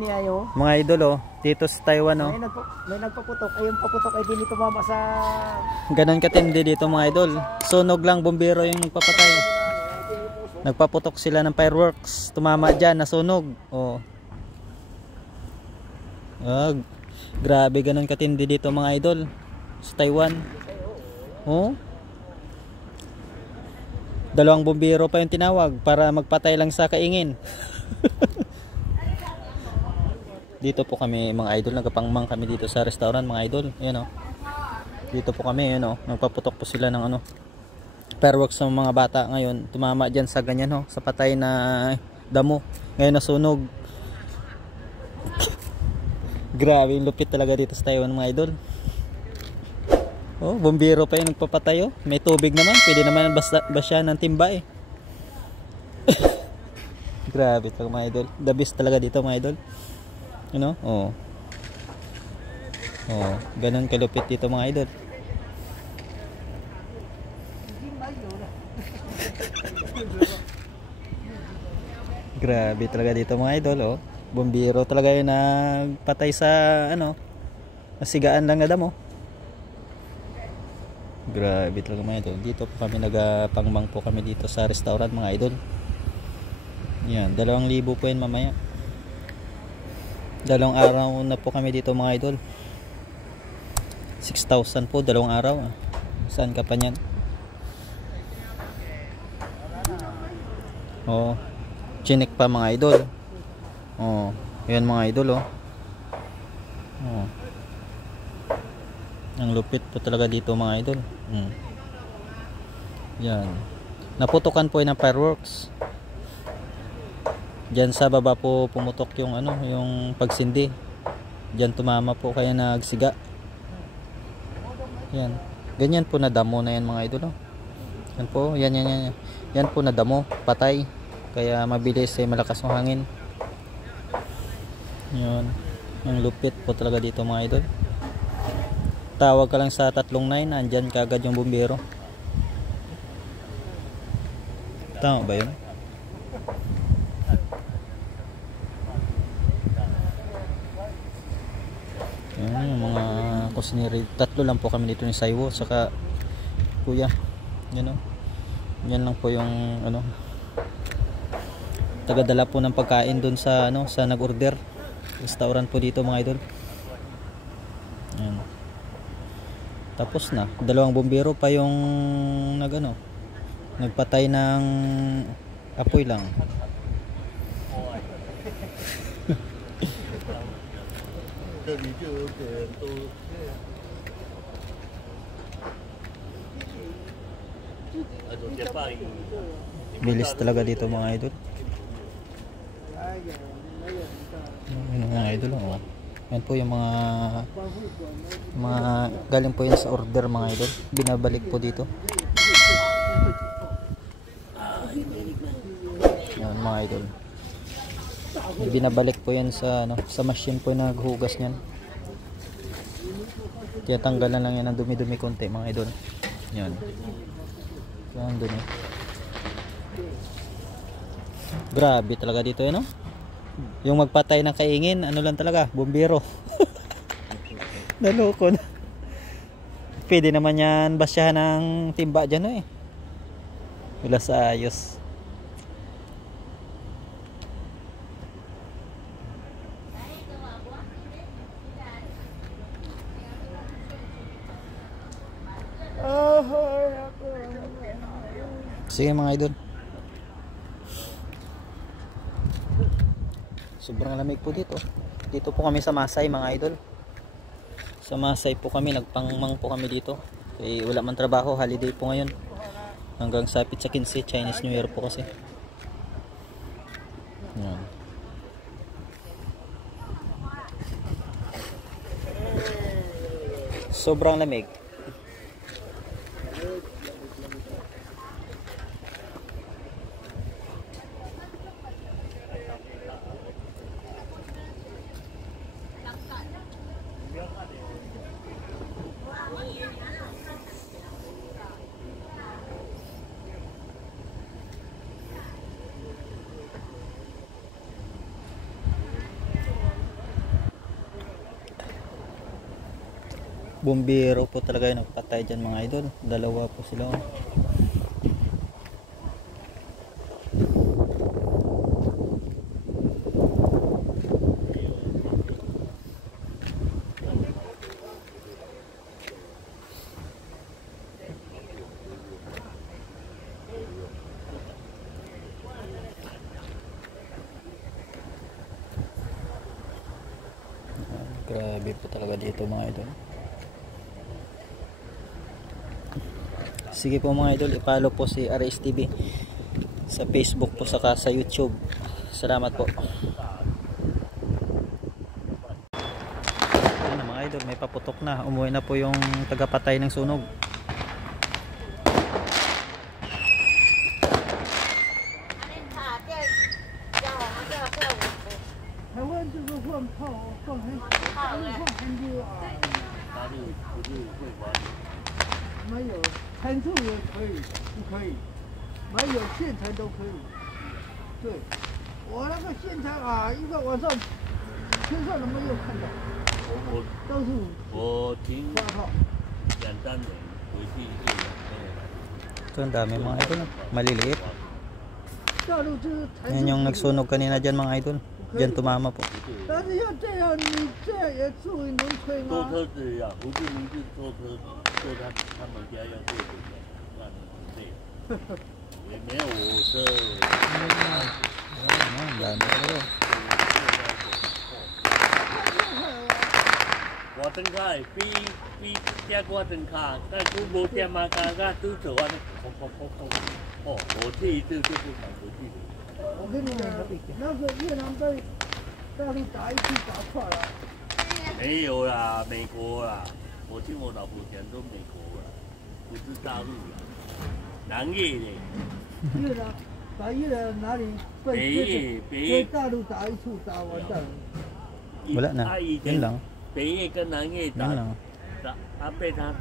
Ayo. Mga idol oh, dito sa Taiwan oh. May nagpaputok. Ayun paputok ay din ito mama sa... Ganon katindi dito mga idol. Sunog lang, bumbero yung nagpapatay. Nagpaputok sila ng fireworks. Tumama dyan, nasunog. Oh. Grabe ganon katindi dito mga idol. Sa Taiwan. Oh. Dalawang bumbero pa yung tinawag para magpatay lang sa kaingin. Dito po kami mga idol, nagpangmang kami dito sa restaurant mga idol. Ayan oh. Dito po kami, ayan oh. Nagpaputok po sila ng ano, fireworks ng mga bata ngayon. Tumama diyan sa ganyan oh, sa patay na damo. Ngayon nasunog. Grabe, lupit talaga dito sa Taiwan mga idol. Oh, bumbiro pa yung nagpapatay oh. May tubig naman, pwede naman basya ng timba eh. Grabe talaga mga idol. The best talaga dito mga idol. You know? Oh. Oh, ganun kalupit dito mga idol. Grabe talaga dito mga idol oh. Bumbiro talaga yung nagpatay sa ano, nasigaan lang na damo. Grabe talaga mga idol. Dito po kami nagpangmang po kami dito sa restaurant mga idol. Yan, 2,000 po yan mamaya. 2 araw na po kami dito mga idol. 6,000 po, 2 araw. Saan ka pa niyan? Oh, chinik pa mga idol. Oh, yan mga idol oh. Oh. Ang lupit po talaga dito mga idol. Yan. Naputukan po ng fireworks. Diyan sa baba po pumutok yung ano, yung pagsindi. Diyan tumama po kaya nagsiga. Yan. Ganyan po na damo na yan mga idol. Oh. Yan po, yan. Yan po na damo, patay. Kaya mabilis ay malakas ng hangin. Yan. Ang lupit po talaga dito mga idol. Tawag ka lang sa 39, andyan kagad yung bumbero. Tama ba yun? Yan, yung mga kusineri. 3 lang po kami dito ni Saiwo saka kuya. Yan o. Yan lang po yung ano, tagadala po ng pagkain dun sa ano, sa nag-order. Restaurant po dito mga idol. Yan. Tapos na, 2 bumbero pa yung nagano, nagpatay ng apoy lang. Bilis talaga dito mga idol. Yung mga idol oh. Yan po yung mga galing po yun sa order mga idol. Binabalik po dito. Yan mga idol. Binabalik po yan sa ano, sa machine po yung naghugas niyan. Kaya tanggalan lang yan ng dumi-dumi konti mga idol. Yan. Yan dumi. Grabe talaga dito yun, no? Yung magpatay ng kaingin, ano lang talaga, bumbero. Naloko na. Pwede naman yan basyahan ng timba dyan eh. Wala sa ayos. Sige mga idol. Sobrang lamig po dito. Dito po kami sa Masay mga idol. Sa Masay po kami, nagpangmang po kami dito. Eh, wala man trabaho, holiday po ngayon. Hanggang sapit sa 15, Chinese New Year po kasi. Yan. Sobrang lamig. Bumbiro po talaga yung nagpatay dyan mga idol. Dalawa po sila. Grabe po talaga dito mga idol. Sige po mga idol, i-follow po si RSTV sa Facebook po saka sa YouTube. Salamat po. Ano mga idol, may paputok na. Umuwi na po yung tagapatay ng sunog. Ito ang dami mga idol, maliliit. Yan yung nagsunog kanina dyan mga idol. Dyan tumama po. 但是要这样，你这也注意能吹坐吗？车子呀，胡志明是坐车，坐他们家要坐这个，那很累。也没有我这。 Ang dami talaga. 我灯开，比加我灯卡，但都无点嘛，刚刚都走完了，哦，我这一次就不敢回去了。我跟你讲，那个越南被大陆打一批打垮了。没有啦，美国啦，我听我老婆讲都美国啦，不是大陆啦，南越嘞。越南把越南哪里被大陆打一处打完蛋了。 Wala na. Yun lang. 北越跟南越 Yun lang. 被他